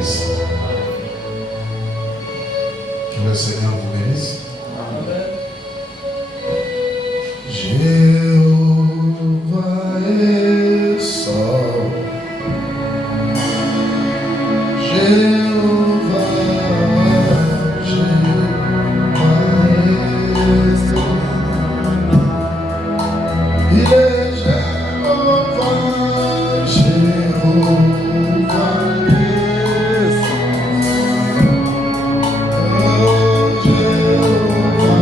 puissante. Que le Seigneur vous bénisse. Jéhovah est saint. Jéhovah est saint. Il est Jéhovah, Jéhovah est saint. Oh Jéhovah.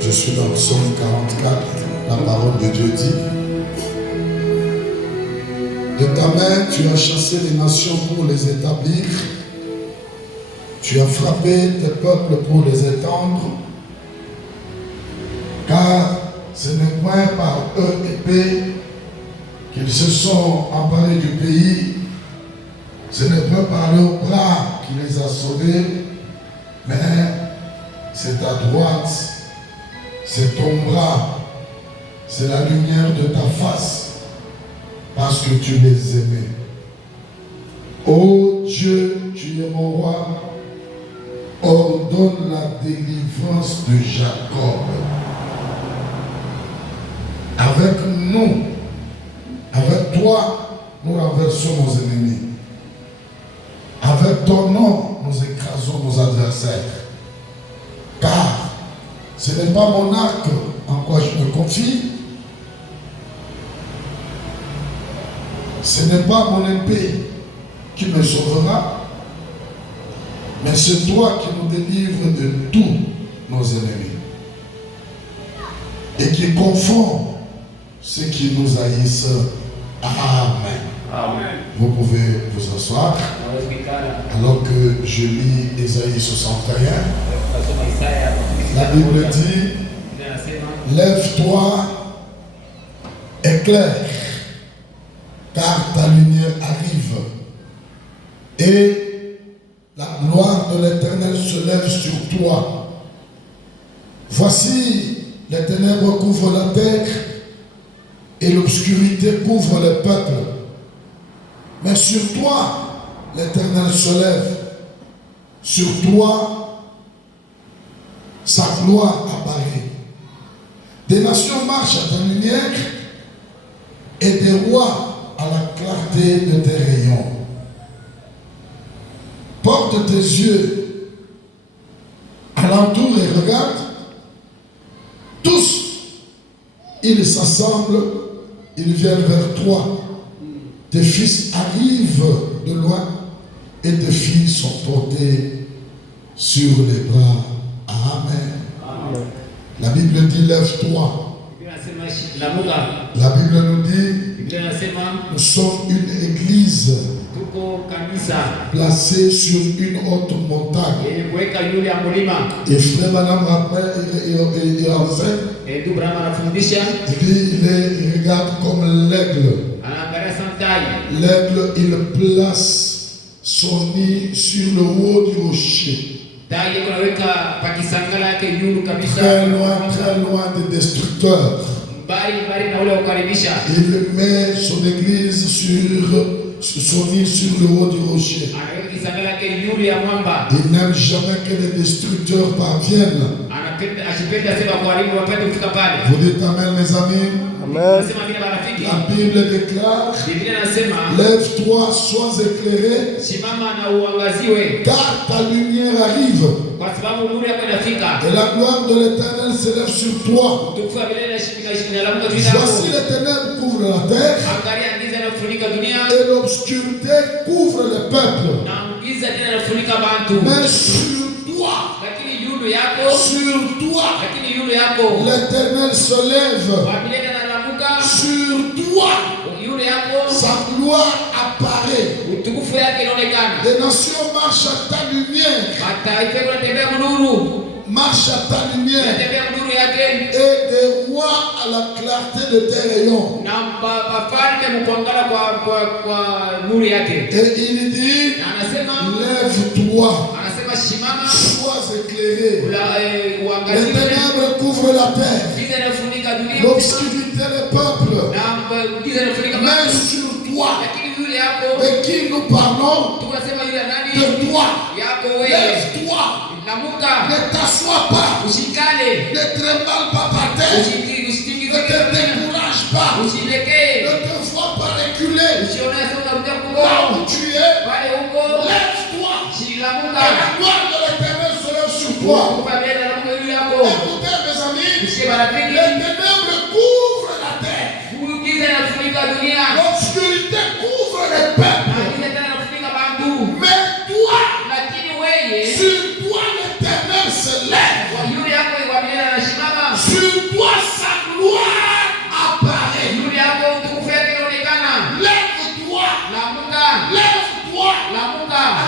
Je suis dans le psaume 44, la parole de Dieu dit: de ta main tu as chassé les nations pour les établir, tu as frappé tes peuples pour les étendre, car ce n'est point par eux épée qu'ils se sont emparés du pays, ce n'est pas par leur bras qui les a sauvés, mais c'est ta droite, c'est ton bras, c'est la lumière de ta face, parce que tu les aimais. Ô Dieu, tu es mon roi, ordonne la délivrance de Jacob. Avec nous, avec toi, nous renversons nos ennemis. Avec ton nom, nous écrasons nos adversaires. Car ce n'est pas mon arc en quoi je me confie. Ce n'est pas mon épée qui me sauvera. Mais c'est toi qui nous délivres de tous nos ennemis. Et qui confond ceux qui nous haïssent. Amen. Amen. Vous pouvez vous asseoir. Alors que je lis Ésaïe 61. La Bible dit: lève-toi, éclaire, car ta lumière arrive. Et la gloire de l'Éternel se lève sur toi. Voici, les ténèbres couvrent la terre et l'obscurité couvre les peuples. Mais sur toi, l'Éternel se lève. Sur toi, sa gloire apparaît. Des nations marchent à ta lumière et des rois à la clarté de tes rayons. Porte tes yeux alentour et regarde. Tous, ils s'assemblent, ils viennent vers toi. Tes fils arrivent de loin et tes filles sont portées sur les bras. Amen. Amen. La Bible dit: lève-toi. La Bible nous dit: nous sommes une église placée sur une haute montagne. Et frère Madame rappelle et enseigne. Il regarde comme l'aigle. L'aigle, il place son nid sur le haut du rocher. Très loin des destructeurs. Il met son église son nid sur le haut du rocher. Il n'aime jamais que les destructeurs parviennent. Vous dites amen, mes amis. Amen. La Bible déclare: lève-toi, sois éclairé, car ta lumière arrive. Et la gloire de l'Éternel s'élève sur toi. Voici les ténèbres couvrent la terre Et l'obscurité couvre le peuple. Mais sur toi, l'Éternel se lève. Sur toi, sa gloire apparaît. Les nations marchent à ta lumière. Marche à ta lumière. Et des rois à la clarté de tes rayons. Et il dit, lève-toi, sois éclairé. Les ténèbres couvrent la terre, l'obscurité le peuple. Mais sur toi, de qui nous parlons, de toi, lève-toi. Ne t'assois pas, ne trémale pas par terre, ne te décourage pas, ne te vois pas reculer. Là où tu es, lève-toi, et la gloire de l'Éternel se lève sur toi. Écoutez mes amis, les ténèbres couvrent la terre, l'obscurité couvre les peuples, mais toi, sur toi l'Éternel se lève. Sur toi sa gloire apparaît. Lève-toi. Lève-toi.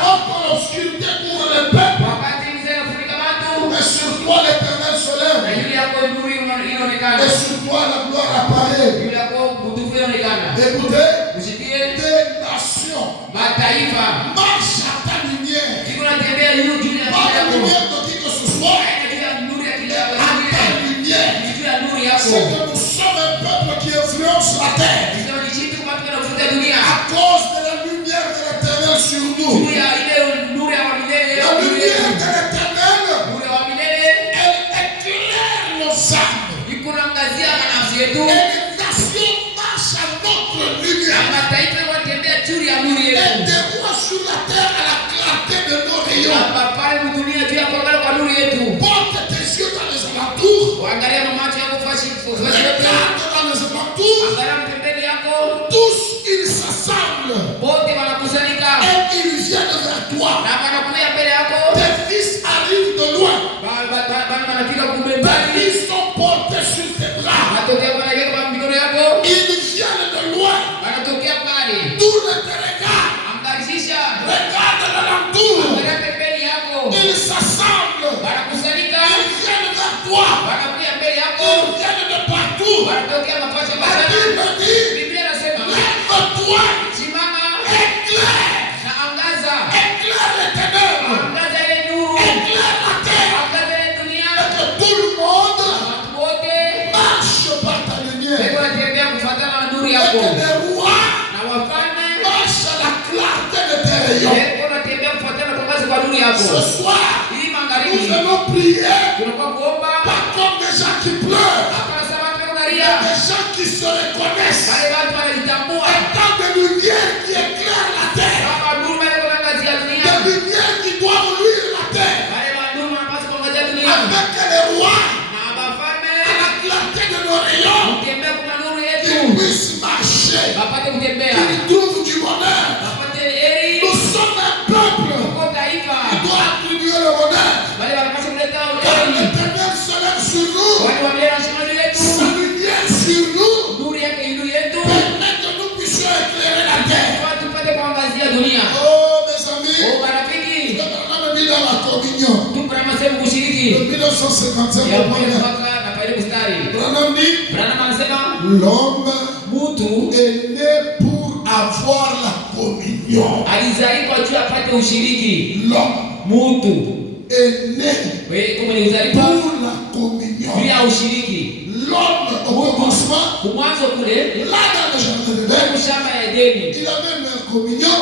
Alors que l'obscurité couvre le peuple, mais sur toi l'Éternel se lève. Et sur toi la gloire apparaît. Écoutez, des nations marchent à ta lumière. Pas la lumière de qui que ce soit. C'est que nous sommes un peuple qui influence la terre. À cause de la lumière de l'Éternel sur nous. La lumière de l'Éternel, elle éclaire nos âmes. Et les nations marchent à notre lumière. Et des rois sur la terre à la clarté de nos rayons. Porte tes yeux dans les alentours. Regarde dans les alentours. Tous ils s'assemblent. Et ils viennent vers toi. Tes fils arrivent de loin. Tes fils sont portés sur tes bras. Ils viennent de loin. Tourne tes regards. Regarde l'alentour. Ils s'assemblent. Ils viennent vers toi. Ils viennent de partout. La Bible dit, lève-toi, éclaire. Éclaire les ténèbres. Éclaire la terre. Et que tout le monde marche par ta lumière. Et que les rois marchent à la clarté de tes rayons. Ce soir, nous allons prier, pas comme des gens qui pleurent, il y a des gens qui se reconnaissent. Étant des lumières qui éclairent la terre, des lumières qui doivent luire la terre, avec les rois, à la clarté de nos rayons, qu'ils puissent marcher, qu'ils trouvent du bonheur. Nous sommes un peuple qui doit attribuer le bonheur. Car l'Éternel se lève sur nous. Sa lumière sur nous permet que nous puissions éclairer la terre. Oh mes amis, le Branham mis dans la communion. Le 1955, Branham dit, l'homme est né pour avoir la communion. L'homme est né pour la communion. L'homme au commencement, là dans le jardin d'Éden, il avait une communion.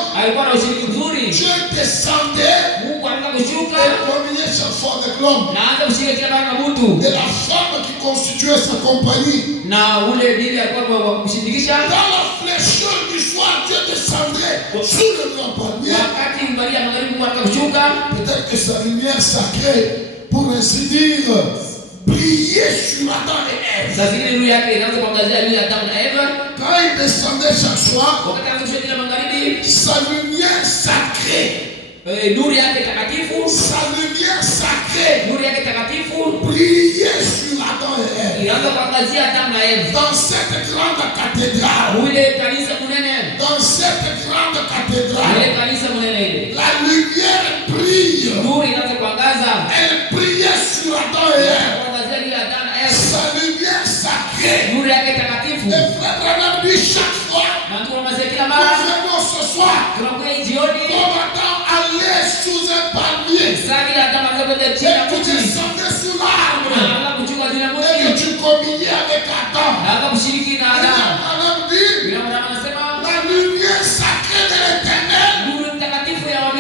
Dieu descendait et communiait chaque fois avec l'homme. Et la femme qui constituait sa compagnie. Dans la flécheur du soir, Dieu descendait sous le grand palmier. Peut-être que sa lumière sacrée, pour ainsi dire, briller sur Adam et Ève. Quand il descendait chaque soir, sa lumière sacrée, sa lumière sacrée brillait sur Adam et Ève. Dans cette grande cathédrale, la lumière brille. Elle brillait sur Adam et Ève. Sa lumière sacrée. Et Frère Branham dit chaque fois, nous venons ce soir, comme Adam allait sous un palmier, et tu descendais sous l'arbre, et que tu communiais avec Adam. Branham dit, la lumière sacrée de l'Éternel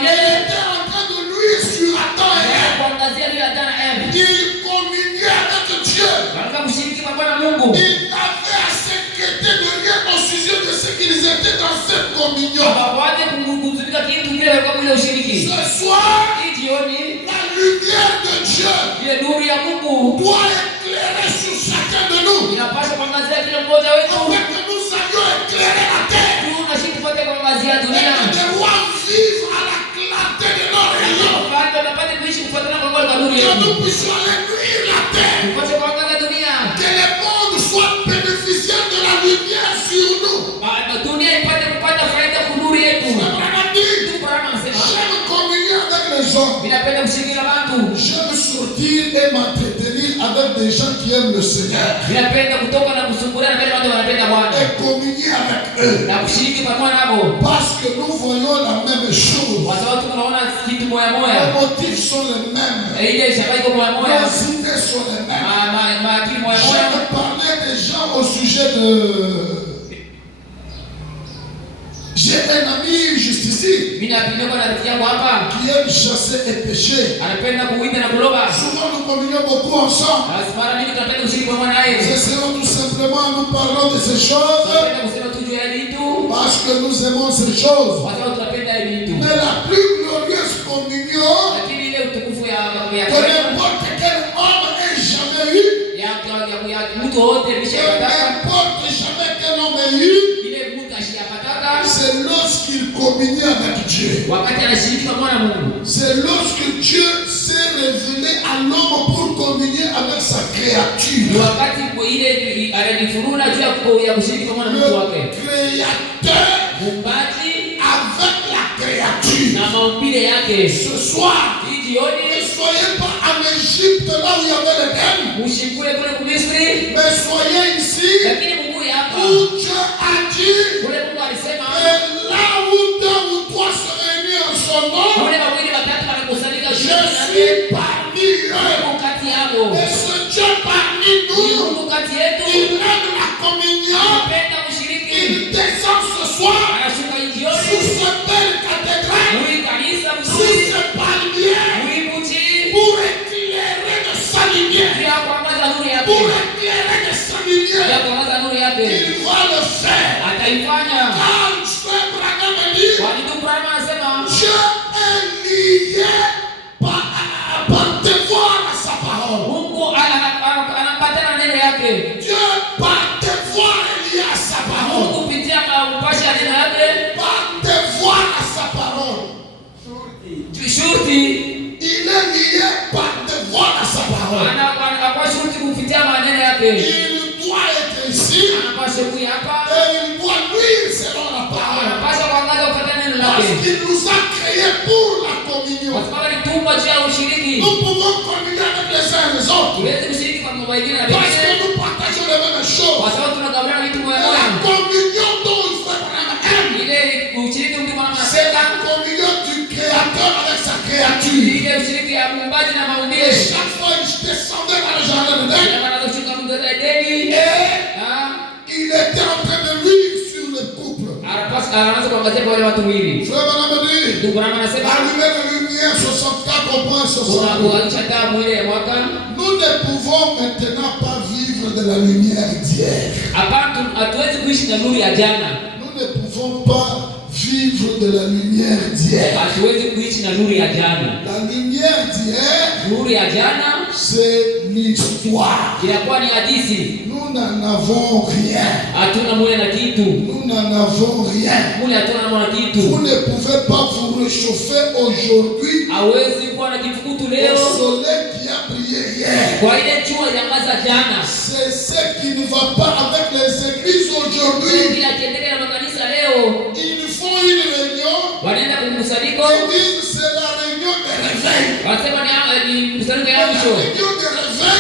était en train de luire sur Adam et Ève. Il communiait avec Dieu. Il n'avait à s'inquiéter de rien au sujet de ce qu'ils étaient dans cette communion. Ce soir, la lumière de Dieu doit éclairer sur chacun de nous. Afin que nous allions éclairer la terre. Et de devoir vivre à la clarté de nos rayons. Que nous puissions aller nuire la terre. Que le monde soit bénéficiaire de la lumière sur nous. J'aime communier avec les hommes. J'aime sortir et m'entretenir avec des gens qui aiment le Seigneur. Et communier avec eux. Parce que nous voyons la même chose. Les motifs sont les mêmes. Les idées sont les mêmes. J'aime parler des gens au sujet de... J'ai un ami justicien qui aime chasser et pêcher. Souvent nous communions beaucoup ensemble. Essayons tout simplement, nous parlons de ces choses parce que nous aimons ces choses. Mais la plus glorieuse communion que n'importe quel homme ait jamais eu, c'est lorsqu'il communie avec Dieu. C'est lorsque Dieu s'est révélé à l'homme pour communier avec sa créature. Le Créateur avec la créature. Ce soir, ne soyez pas en Égypte là où il y avait l'Éden, mais soyez ici où Dieu a dit que là où deux ou trois se réunissent en son nom, je suis parmi eux. Et ce Dieu parmi nous, il aime la communion. Il descend ce soir sous ce belle cathédrale, sous ce palmier, pour éclairer de sa lumière. Pour éclairer de sa lumière. Il va le faire. Quand Frère Branham dit, Dieu est lié par devoir à sa parole. Dieu par devoir est lié à sa parole. Par devoir à sa parole. Il est lié par devoir à sa parole. Il doit être ici et il doit luire selon la parole. Parce qu'il nous a créés pour la communion. Nous pouvons communier avec les uns et les autres parce que nous partageons les mêmes choses. La communion dont il faut prendre c'est la communion du Créateur avec sa créature. Et chaque fois il descendait dans le jardin d'Éden, il était en train de luire sur le couple. Frère Branham dit, allumez la lumière 64 points 60. Nous ne pouvons maintenant pas vivre de la lumière d'hier. Nous ne pouvons pas vivre de la lumière d'hier. La lumière d'hier, c'est l'histoire. Nous n'en avons rien. Nous n'en avons rien. Vous ne pouvez pas vous réchauffer aujourd'hui au soleil qui a brillé hier. C'est ce qui ne va pas avec les églises aujourd'hui. Ils font une réunion. Ils disent c'est la réunion de réveil. La réunion de réveil.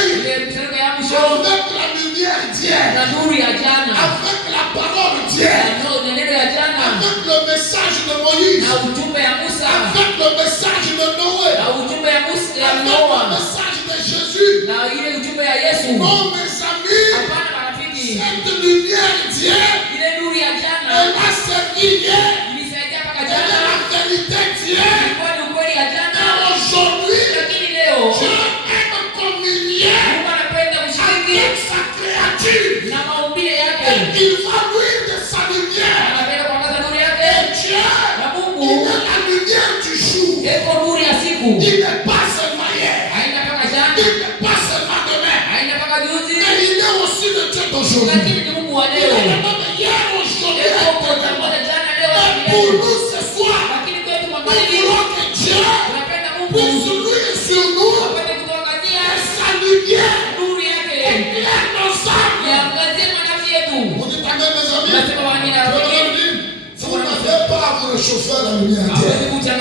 Avec la lumière d'hier. Avec la parole d'hier. Avec le message de Moïse. Avec le message de Noé. Avec le message de Jésus. Non, mes amis. Cette lumière d'hier. Elle a servi hier. Elle est la vérité d'hier. Et aujourd'hui, Dieu aime comme il est avec sa créature. Et il va luire de sa lumière. Et Dieu, il est la lumière du jour. Il n'est pas seulement hier. Il n'est pas seulement demain. Mais il est aussi le Dieu d'aujourd'hui. Il est le même hier, aujourd'hui. Pour nous ce soir, nous voulons que Dieu puisse luire sur nous et sa lumière éclaire nos âmes. Vous dites amen, mes amis. Vous n'avez pas à vous réchauffer à la lumière d'hier. Vous devez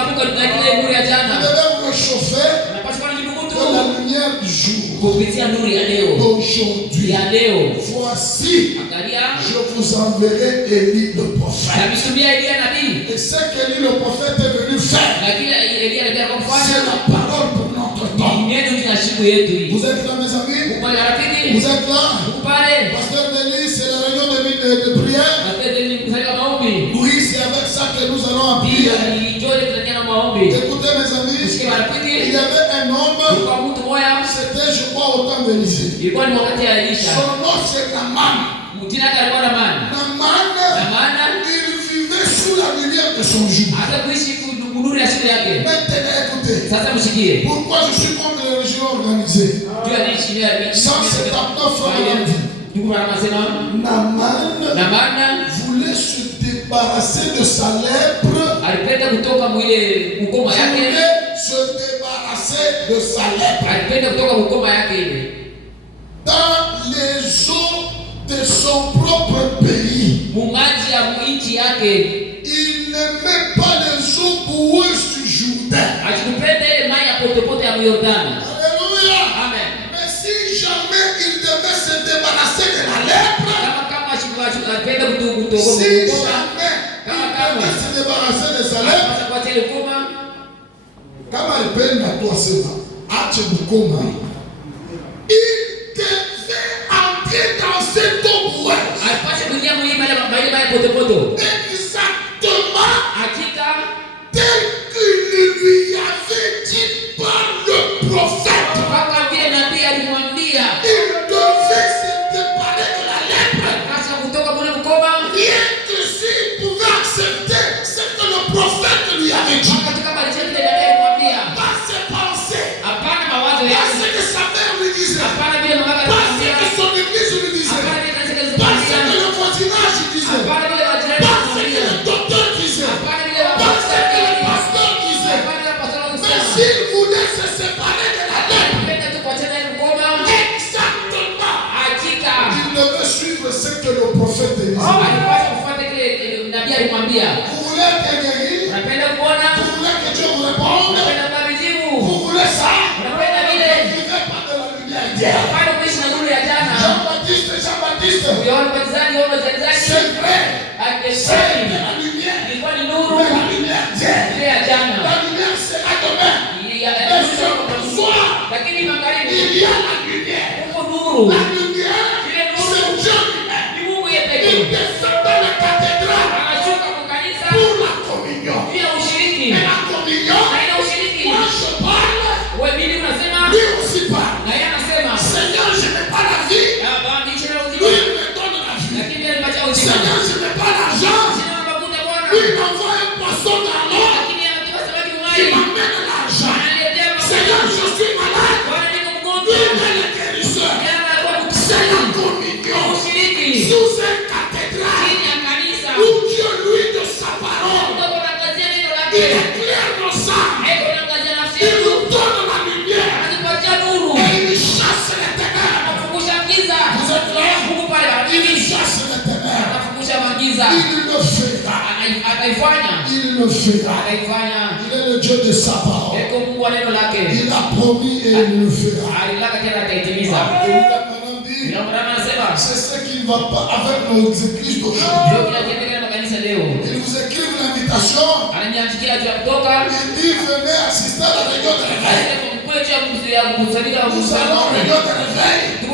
vous réchauffer de la lumière du jour. D'aujourd'hui. Voici, je vous enverrai Élie le prophète. Et ce qu'Élie le prophète est venu faire, c'est la parole pour notre temps. Vous êtes là, mes amis? Vous êtes là? Pasteur Denis, c'est la réunion de prière. Oui, c'est avec ça que nous allons appuyer. Écoutez, mes amis, il y avait un homme, c'était, je crois, au temps d'Élisée. Son nom, c'est Naaman. Naaman, il vivait sous la lumière de son jour. Maintenant, écoutez, pourquoi je suis contre les religions organisées? 179 fois dans la vie. Naaman voulait se débarrasser de sa lèpre. Il voulait se débarrasser de sa lèpre. Dans les eaux de son propre pays. Il n'aimait pas les eaux boueuses du Jourdain. Alléluia. Amen. Mais si jamais il devait se débarrasser de la lèpre, si jamais il devait se débarrasser de sa lèpre, kama alipenda tu asema ache Bukoma, il devait entrer dans cette eau boueuse. Exactement tel qu'il lui avait dit par le prophète. Il devait se séparer de la lèpre. Rien que s'il pouvait accepter ce que le prophète lui avait dit. Pas ses pensées, pas ce que sa mère lui disait, pas ce que son église lui disait, pas ce que le voisinage disait, pas ce que le docteur disait, pas ce que le pasteur disait. Mais s'il voulait se séparer de la lèpre, exactement, il devait suivre ce que le prophète disait. Vous voulez être guéri? Vous voulez que Dieu vous réponde? Vous voulez ça? Ne vivez pas de la lumière d'hier. Jean-Baptiste, c'est vrai, c'est la lumière, mais la lumière d'hier. La lumière sera demain. Mais ce soir, il y a la lumière. La lumière, c'est Dieu lui-même. Il descend dans la cathédrale pour la communion. il le fera. Il est le Dieu de sa parole. Il a promis et il le fera. C'est ce qui ne va pas avec nos églises d'aujourd'hui. Ils vous écrivent l'invitation. Il dit venez assister à la réunion de réveil. Nous allons à la réunion de réveil. Il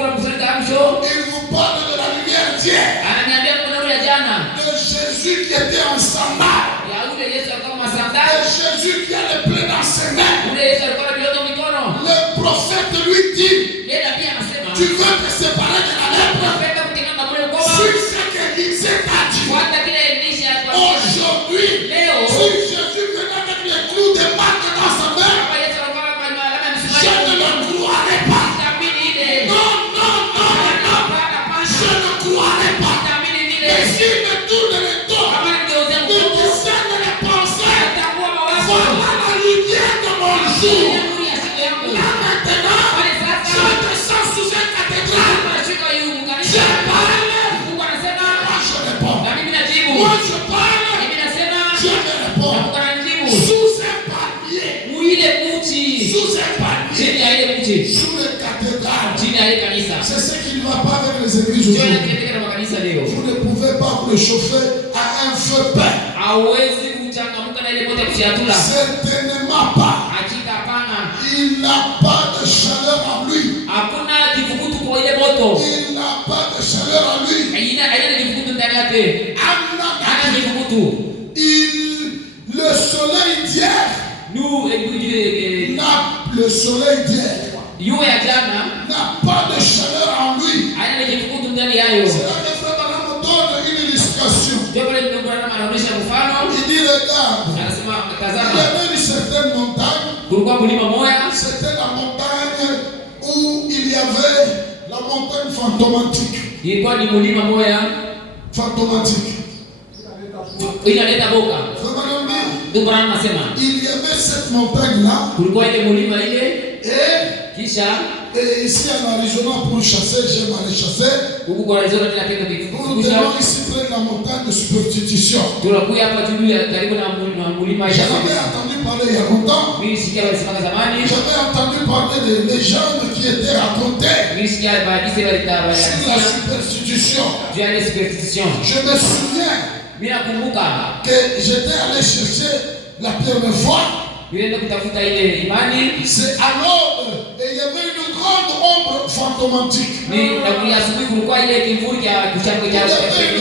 vous parle de la lumière d'hier. De Jésus qui était en sandales. De Jésus qui a le blé dans ses mains. Le prophète lui dit, tu veux te séparer de la lèpre. C'est ce que Élisée t'a dit. Aujourd'hui, si Jésus venait avec les clous de marque dans sa main, je ne le croirais pas. Non, non, non, non. Je ne croirais pas. Mais s'il me tourne le dos, me discerne les pensées, voilà la lumière de mon jour. Là maintenant, je descends sous une cathédrale. Je parle. Moi je réponds. Moi je parle. Je me réponds. Sous un palmier. Sous un palmier. Sous le cathédrale. C'est ce qui ne va pas avec les églises aujourd'hui. Vous ne pouvez pas vous réchauffer à un feu peint. Certainement pas. Il n'a pas de chaleur en lui. Il n'a pas de chaleur en lui. Le soleil d'hier. Le soleil d'hier n'a pas de chaleur en lui. C'est là que frère Branham donne une illustration. Il dit regarde, il y avait une certaine montagne. C'était la montagne où il y avait la montagne fantomatique. Fantomatique. Il y avait cette montagne-là. Et ici en Arizona pour chasser, j'aime aller chasser. Nous tenons ici près de la montagne de superstition. J'en avais entendu parler il y a longtemps. J'avais entendu parler des légendes qui étaient racontées sur la superstition. Je me souviens que j'étais allé chercher la première fois. C'est alors il y avait une grande ombre fantomatique. Il y avait une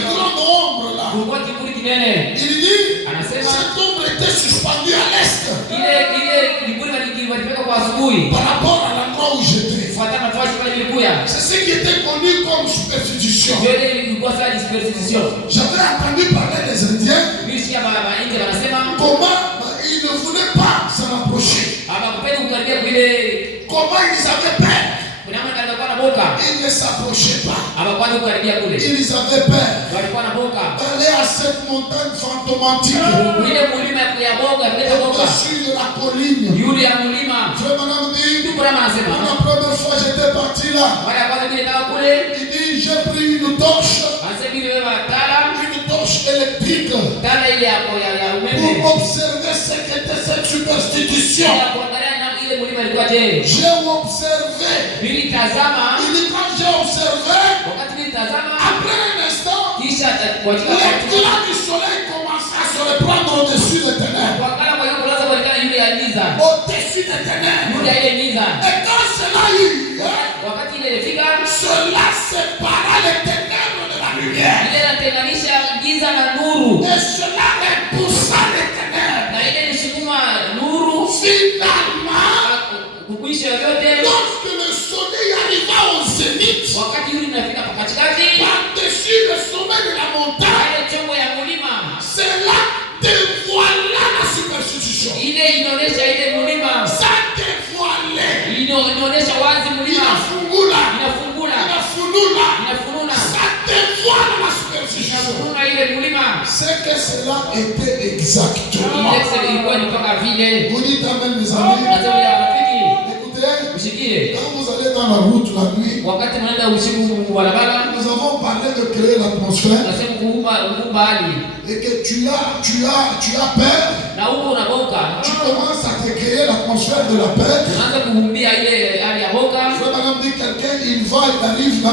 grande ombre là. Il dit cette ombre était suspendue à l'est par rapport à l'endroit où j'étais. C'est ce qui était connu comme superstition. J'avais entendu parler des Indiens. Comment ils ne voulaient pas s'en approcher. Comment ils avaient peur. Ils ne s'approchaient pas. Ils avaient peur d'aller à cette montagne fantomatique au-dessus de la colline. Frère Branham dit, pour la première fois j'étais parti là. Il dit, j'ai pris une torche électrique pour observer ce qu'était cette superstition. J'ai observé. Il dit quand j'ai observé, après un instant, l'éclat du soleil commence à se reprendre au-dessus des ténèbres. Au-dessus des ténèbres. Et quand cela eut, cela sépara les ténèbres de la lumière. Et cela repoussa les ténèbres. Finalement, lorsque le soleil arriva au zénith, par-dessus le sommet de la montagne, cela dévoila la superstition. Ça dévoilait. Ça dévoile la superstition. C'est que cela était exactement. Vous dites amen, mes amis. Écoutez, quand vous allez dans dans la route la nuit, nous avons parlé de créer l'atmosphère et que tu as peur. Tu commences à te créer l'atmosphère de la peur. Je vais madame dire quelqu'un, il arrive là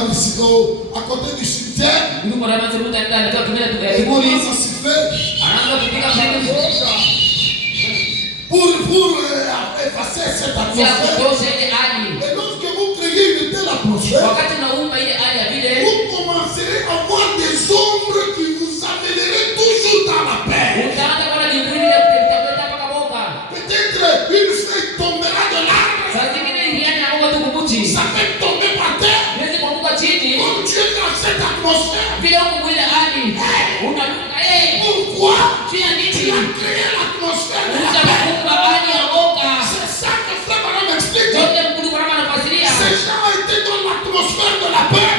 à côté du cimetière. Il commence à siffler pour effacer cette atmosphère. Et lorsque vous créez une telle atmosphère, vous commencerez à voir des ombres qui vous amèneraient toujours dans la paix. Peut-être une feuille tombera de l'arbre. Ça peut tomber par terre. Comme tu es dans cette atmosphère. Pourquoi tu as créé l'atmosphère de la paix? C'est ça que Frère Branham m'explique. Ces gens étaient dans l'atmosphère de la paix.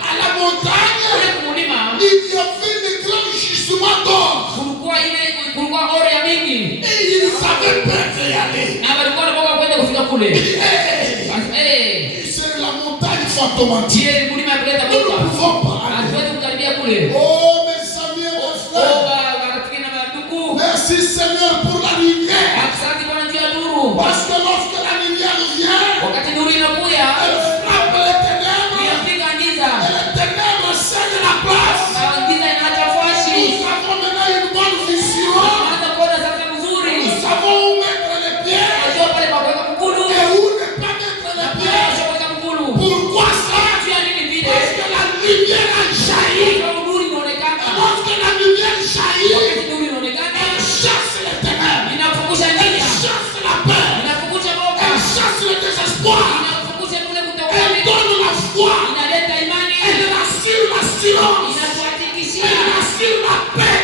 À la montagne, il y avait des grands gisements d'or. Et ils avaient peur d'y aller. C'est la montagne fantomatique. Nous ne pouvons pas aller. Oh mes amis et mes frères, merci Seigneur pour la lumière. Parce que lorsque la lumière vient, elle frappe les ténèbres. Et les ténèbres cèdent la place. Nous avons maintenant une bonne vision. Nous savons où mettre les pieds et où ne pas mettre les pieds. Pourquoi ça? Parce que la lumière a jailli. Et lorsque la lumière jaillit, elle chasse les ténèbres. Elle chasse la peur. Elle chasse le désespoir. Elle donne la foi. Elle rassure l'assurance. Elle rassure la paix.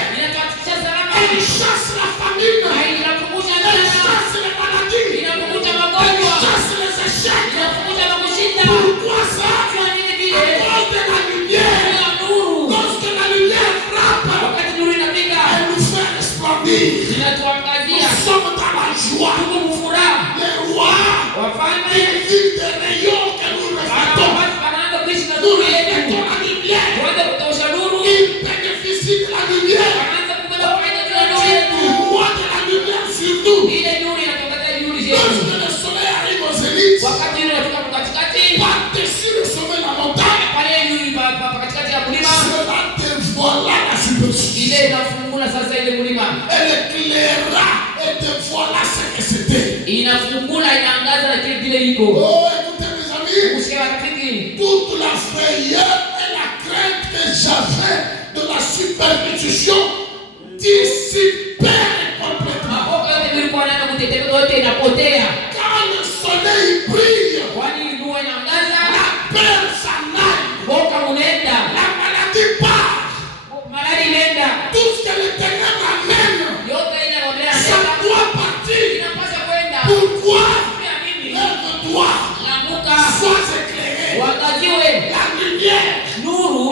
Elle chasse la famine. Elle chasse les maladies. Elle chasse les échecs. Pourquoi ça? À cause de la lumière. Lorsque la lumière frappe, elle nous fait resplendir. Nous sommes dans la joie. Les rois, ils vivent des rayons que nous reflétons. Nous reflétons la lumière. Ils bénéficient de la lumière. Du roi de la lumière sur nous. Lorsque le soleil arrive aux élites, par-dessus le sommet de la montagne, cela dévoila la superficie. Elle éclaira et dévoila ce que c'était. Oh, écoutez mes amis, toute la frayeur et la crainte que j'avais de la superstition dissipèrent complètement. Quand le soleil brille, la peur s'en aille, la maladie part, tout ce que les ténèbres amènent, ça doit partir. Pourquoi? Lève-toi, sois éclairé. La lumière,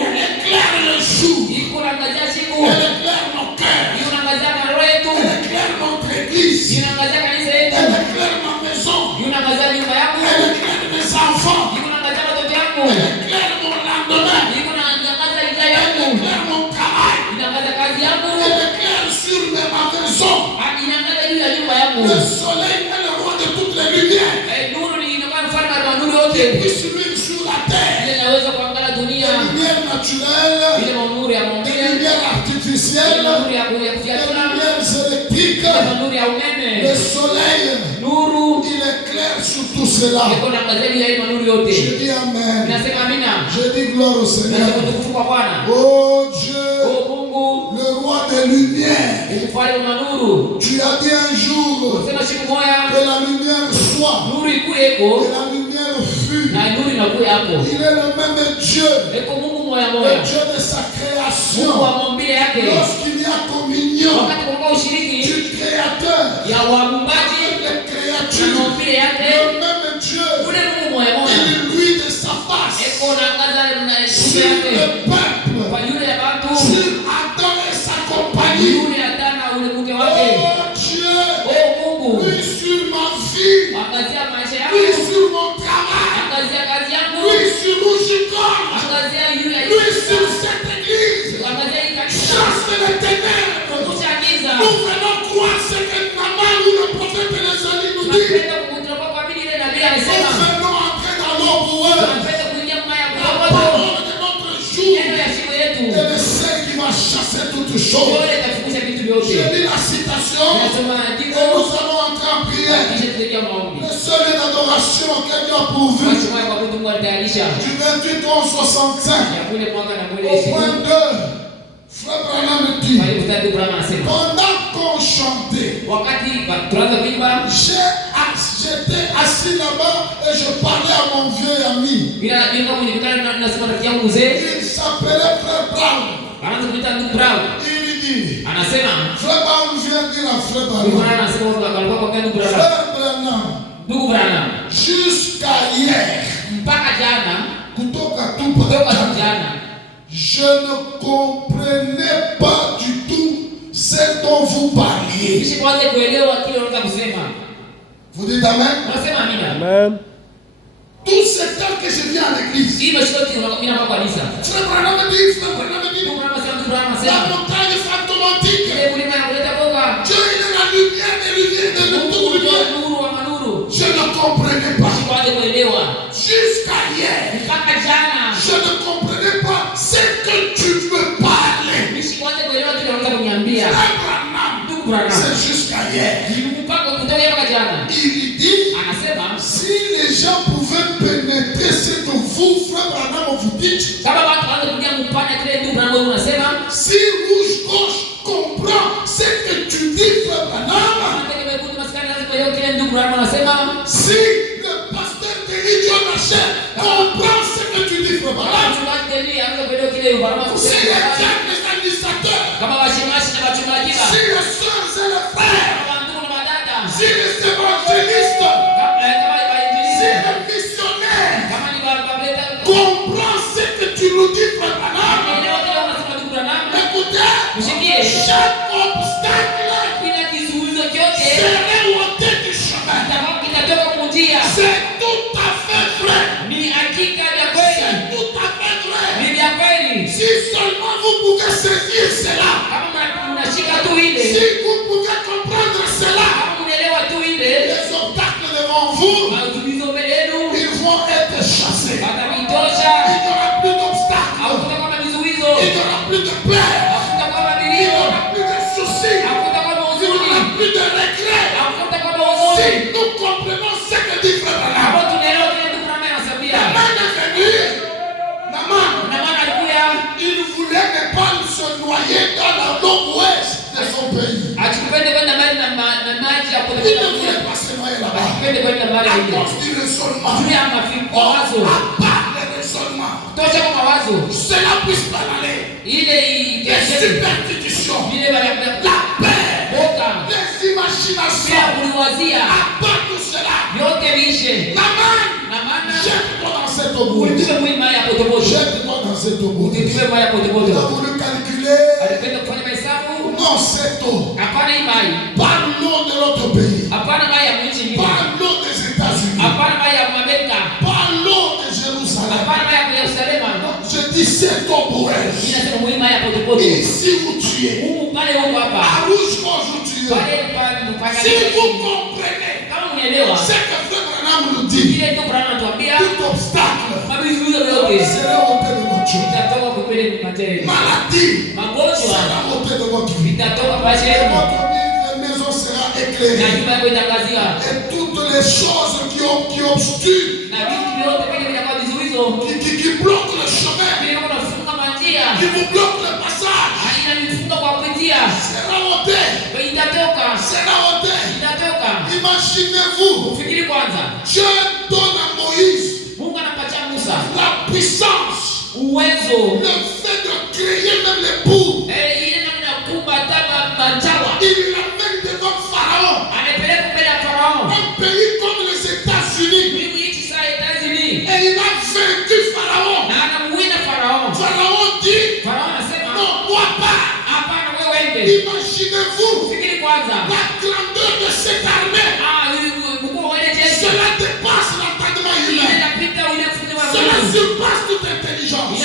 elle éclaire le jour, elle éclaire nos cœurs, elle éclaire notre église, elle éclaire ma maison, elle éclaire mes enfants, elle éclaire mon lendemain, elle éclaire mon travail, elle éclaire sur ma maison. Le soleil est le roi de toutes les lumières. Qui puisse vivre sur la terre. Des lumières naturelles, des lumières artificielles, des lumières électriques. Le soleil, il éclaire sur tout cela. Je dis Amen. Je dis gloire au Seigneur. Oh Dieu, le roi des lumières. Tu as dit un jour que la lumière soit, et la lumière fut. Il est le même Dieu, le Dieu de sa création. Lorsqu'il y a communion du Créateur avec les créatures, le même Dieu, il lui de sa face sur le peuple, sur Adam et sa compagnie. Oh Dieu, lui sur ma vie, lui sur mon Lui sur cette église, chasse les ténèbres. Nous venons croire ce que Naman ou le prophète Elisée nous dit. Nous venons entrer dans l'ombre. La parole de notre jour est le seul qui va chasser toutes choses. Je lis la citation et nous allons entrer en prière. Le seul d'adoration auquel Dieu a pourvu. Du 28 au 65. Au point 2. Frère Branham dit, pendant qu'on chantait, j'étais assis là-bas et je parlais à mon vieux ami. Il s'appelait Frère Brown. Il dit, Frère Brown vient dire à Frère Branham, Frère Branham, jusqu'à hier, je ne comprenais pas du tout ce dont vous parliez. Vous dites Amen? Amen. Tout ce temps que je viens à l'église, Frère Branham dit, la montagne fantomatique, Dieu il est la lumière des lumières de nous. Je ne comprenais pas. Jusqu'à hier, je ne comprenais pas ce que tu veux parler. C'est jusqu'à hier. Il dit, si les gens pouvaient pénétrer ce que vous, Frère Branham, vous dites, si rouge-gauche comprend ce que tu dis, Frère Branham, si le pasteur Dieu Nacher comprend ce que tu dis, Frère Branham, si les diacres, les administrateurs, si les soeurs et les frères, si les évangélistes, si les missionnaires comprennent ce que tu nous dis, Frère Branham, écoutez, chaque obstacle serait ôté du chemin. C'est tout à fait vrai. C'est tout à fait vrai. Si seulement vous pouvez saisir cela, si vous pouvez comprendre cela, les obstacles devant vous, ils vont être chassés. Il n'y aura plus d'obstacles. Il n'y aura plus de plaies. Il n'y aura plus de soucis. Il n'y aura plus de regrets. Si nous comprenons ce que dit Frère Branham, Naman, il voulait ne pas se noyer dans la langue ouest de son pays. Il ne voulait pas se noyer là-bas. À cause du raisonnement. À part le raisonnement. Cela puisse pas aller. Les superstitions. La paix. Les imaginations. À part tout cela. Naman, jette-toi dans cette eau. Jette-toi dans cette eau. Il a voulu calculer. Non, cette eau. Pas l'eau de notre pays. Pas l'eau des États-Unis. Pas l'eau de Jérusalem. Je dis cette eau pour elle. Ici où tu es. À rouge-gauche où tu es. Si vous comprenez ce que Frère Branham nous dit, tout obstacle sera ôté de votre vie. Maladie sera ôtée de votre vie. Votre maison sera éclairée. Et toutes les choses qui obstruent, qui bloquent le chemin, qui vous bloquent le passage, sera ôté. Sera ôté. Imaginez-vous, Dieu donne à Moïse la puissance, le fait de créer même les bouts. Il l'amène devant Pharaon, un pays comme les États-Unis, et il a vaincu Pharaon. Pharaon dit, non, moi pas. Imaginez-vous la grandeur de cette armée. Cela dépasse l'entendement humain. Cela surpasse toute intelligence.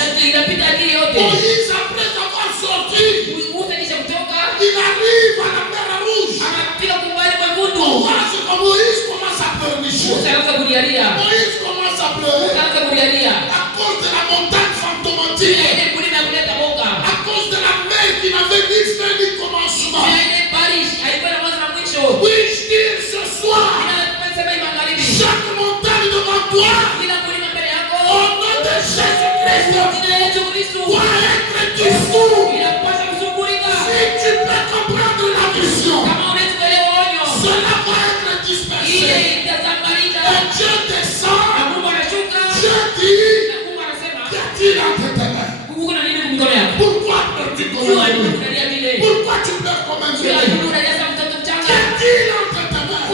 Puis-je dire ce soir, chaque montagne devant toi, au nom de Jésus-Christ, doit être dissous. Si tu peux comprendre la vision, cela va être dispersé. Et Dieu descend. Dieu dit, qu'y a-t-il entre tes mains? Pourquoi peux-tu connaître? Pourquoi tu pleures comme un bébé? Qu'y a-t-il entre tes mains?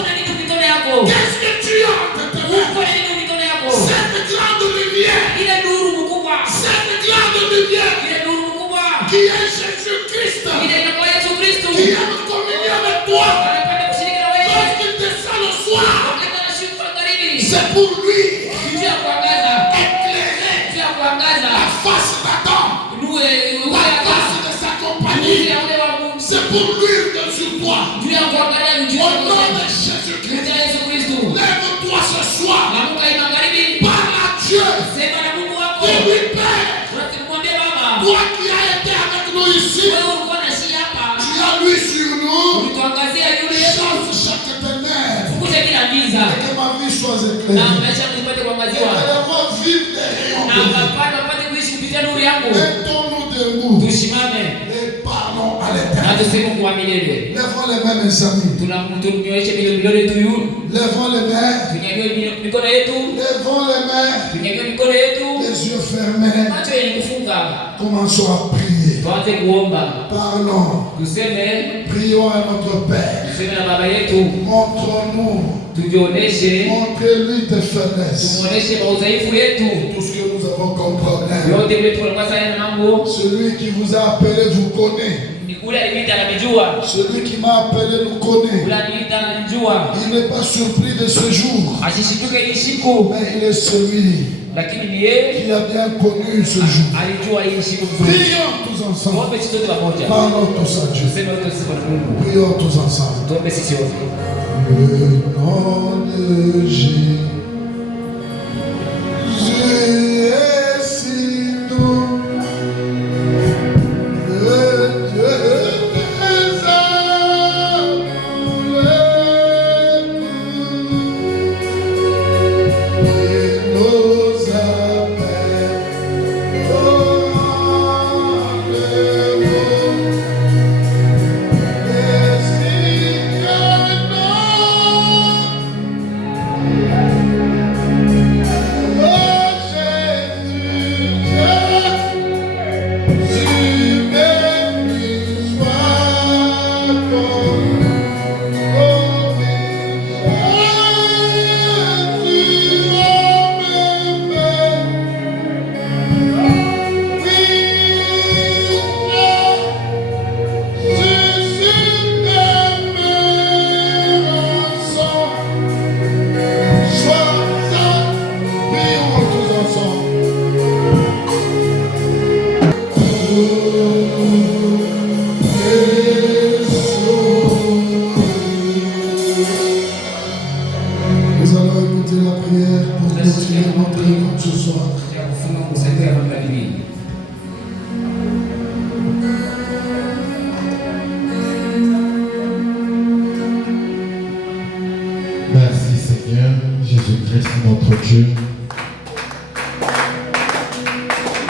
Qu'est-ce que tu as entre tes mains? Cette grande lumière. Cette grande lumière qui est Jésus-Christ, qui est en communion avec toi. Lorsqu'il descend le soir, c'est pour lui éclairer la face d'Adam, la face de sa compagnie. C'est pour lui de sur toi. Au nom de Jésus-Christ, lève-toi ce soir. Parle à Dieu. Dis-lui, Père, toi qui as été avec nous ici, tu as lu sur nous, chasse chaque ténèbre, et que ma vie soit éclairée, et que moi vive des rayons de vie. Mettons-nous debout et parlons à l'Éternel. Lèvons les mains, mes amis. Lèvons les mains. Lèvons les mains. Les yeux fermés. Commençons à prier. Parlons. Prions à notre Père. Montre-nous. Montre-lui tes faiblesses. Tout ce que nous avons comme problème. Celui qui vous a appelé vous connaît. Celui qui m'a appelé nous connaît. Il n'est pas surpris de ce jour, mais il est celui qui a bien connu ce jour. Prions tous ensemble. Parlons tous à Dieu. Prions tous ensemble. Le nom de Jésus est si doux.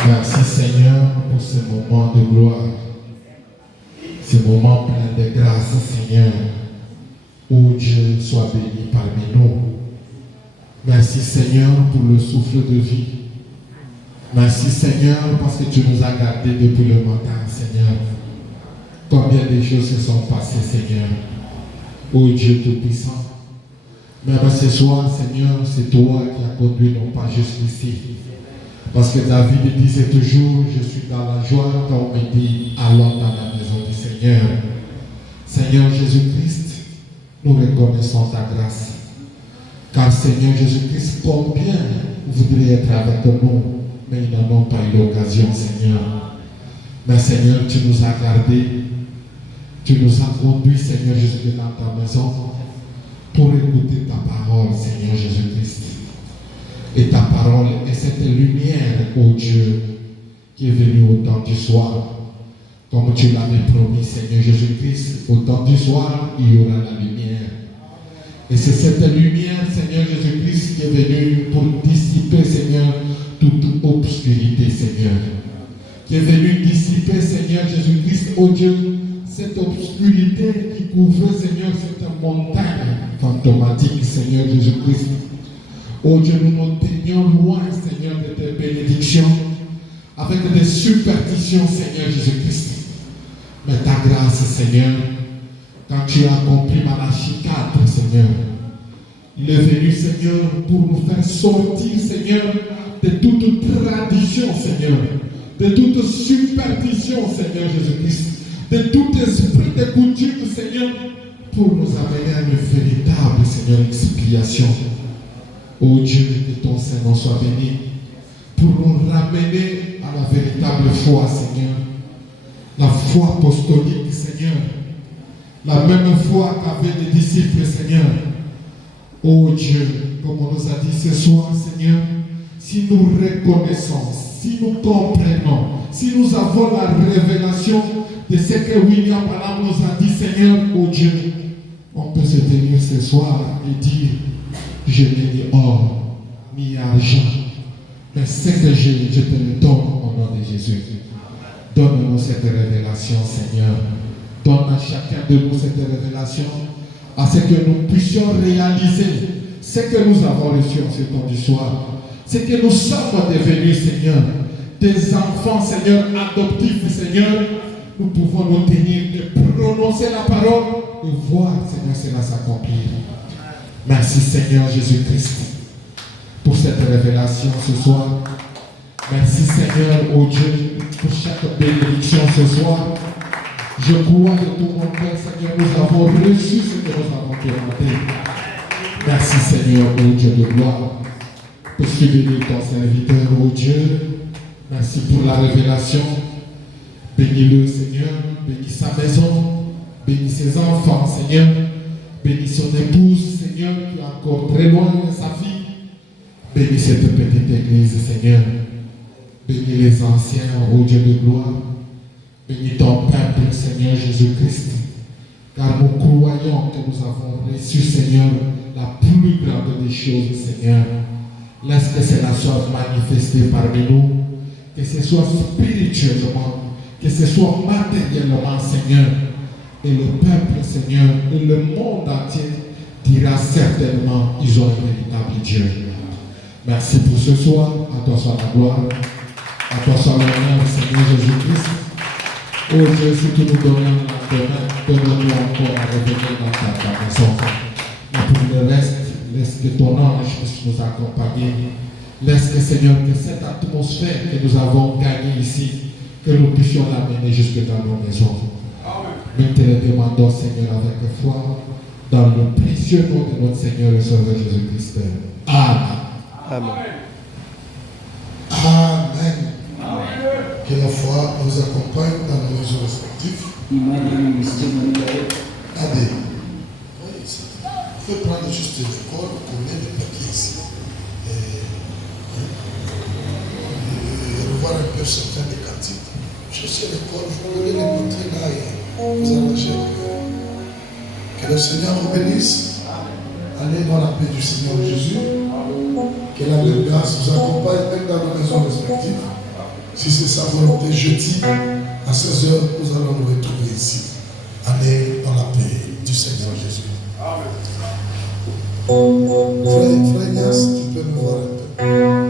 Merci Seigneur pour ce moment de gloire, ce moment plein de grâce Seigneur, où Dieu soit béni parmi nous. Merci Seigneur pour le souffle de vie. Merci Seigneur parce que tu nous as gardés depuis le matin Seigneur. Combien de choses se sont passées Seigneur, ô Dieu Tout-Puissant. Mais ce soir Seigneur, c'est toi qui as conduit non pas jusqu'ici. Parce que David disait toujours, je suis dans la joie quand on me dit, allons dans la maison du Seigneur. Seigneur Jésus-Christ, nous reconnaissons ta grâce. Car Seigneur Jésus-Christ, combien voudraient être avec nous, mais ils n'en ont pas eu l'occasion, Seigneur. Mais Seigneur, tu nous as gardés, tu nous as conduits, Seigneur Jésus, dans ta maison, pour écouter ta parole, Seigneur Jésus-Christ. Et ta parole est cette lumière, ô Dieu, qui est venue au temps du soir. Comme tu l'avais promis, Seigneur Jésus-Christ, au temps du soir, il y aura la lumière. Et c'est cette lumière, Seigneur Jésus-Christ, qui est venue pour dissiper, Seigneur, toute obscurité, Seigneur. Qui est venue dissiper, Seigneur Jésus-Christ, oh Dieu, cette obscurité qui couvrait, Seigneur, cette montagne fantomatique, Seigneur Jésus-Christ. Oh Dieu, nous nous tenions loin, Seigneur, de tes bénédictions, avec des superstitions, Seigneur Jésus-Christ. Mais ta grâce, Seigneur, quand tu as accompli Malachie 4, Seigneur, il est venu, Seigneur, pour nous faire sortir, Seigneur, de toute tradition, Seigneur, de toute superstition, Seigneur Jésus-Christ, de tout esprit de coutume, Seigneur, pour nous amener à une véritable, Seigneur, expiation. Oh Dieu, que ton Saint-Nom soit béni, pour nous ramener à la véritable foi, Seigneur, la foi apostolique, Seigneur, la même foi qu'avaient les disciples, Seigneur. Oh Dieu, comme on nous a dit ce soir, Seigneur, si nous reconnaissons, si nous comprenons, si nous avons la révélation de ce que William Branham nous a dit, Seigneur, oh Dieu, on peut se tenir ce soir et dire, je n'ai ni or, ni argent, mais ce que j'ai, je te le donne au nom de Jésus. Donne-nous cette révélation, Seigneur. Donne à chacun de nous cette révélation, à ce que nous puissions réaliser ce que nous avons reçu en ce temps du soir. Ce que nous sommes devenus, Seigneur, des enfants, Seigneur, adoptifs, Seigneur. Nous pouvons nous tenir de prononcer la parole et voir, Seigneur, cela s'accomplir. Merci, Seigneur Jésus-Christ, pour cette révélation ce soir. Merci, Seigneur, oh Dieu, pour chaque bénédiction ce soir. Je crois de tout mon cœur, Seigneur, nous avons reçu ce que nous avons demandé. Merci, Seigneur, oh Dieu de gloire, pour ce béni ton serviteur, oh Dieu. Merci pour la révélation. Bénis-le, Seigneur. Bénis sa maison. Bénis ses enfants, Seigneur. Bénis son épouse, Seigneur, qui est encore très loin de sa fille. Bénis cette petite église, Seigneur. Bénis les anciens, ô Dieu de gloire. Bénis ton peuple, Seigneur Jésus-Christ. Car nous croyons que nous avons reçu, Seigneur, la plus grande des choses, Seigneur. Laisse que cela soit manifesté parmi nous. Que ce soit spirituellement, que ce soit matériellement, Seigneur. Et le peuple, Seigneur, et le monde entier dira certainement, ils ont un véritable Dieu. Merci pour ce soir. À toi soit la gloire. À toi soit l'honneur, Seigneur Jésus-Christ. Oh Dieu, si tu nous donnes la donne-nous encore à revenir dans ta maison. Mais pour le reste, laisse que ton ange puisse nous accompagner. Laisse que, Seigneur, que cette atmosphère que nous avons gagnée ici, que nous puissions l'amener jusque dans nos maisons. Nous te le demandons, Seigneur, avec foi, dans le précieux nom de notre Seigneur et Sauveur Jésus-Christ. Amen. Amen. Amen. Que la foi nous accompagne dans nos maisons respectives. Allez. Il faut prendre juste l'école, combien de papiers ici. Et revoir un peu certains des cantiques. Cherchez l'école, vous pouvez les montrer là et vous arrangez. Que le Seigneur vous bénisse. Allez dans la paix du Seigneur Jésus. Que la même grâce vous accompagne même dans nos maisons respectives. Si c'est sa volonté, jeudi à 16h, nous allons nous retrouver ici. Allez dans la paix du Seigneur Jésus. Amen. Frère Ignace, tu peux me voir un peu.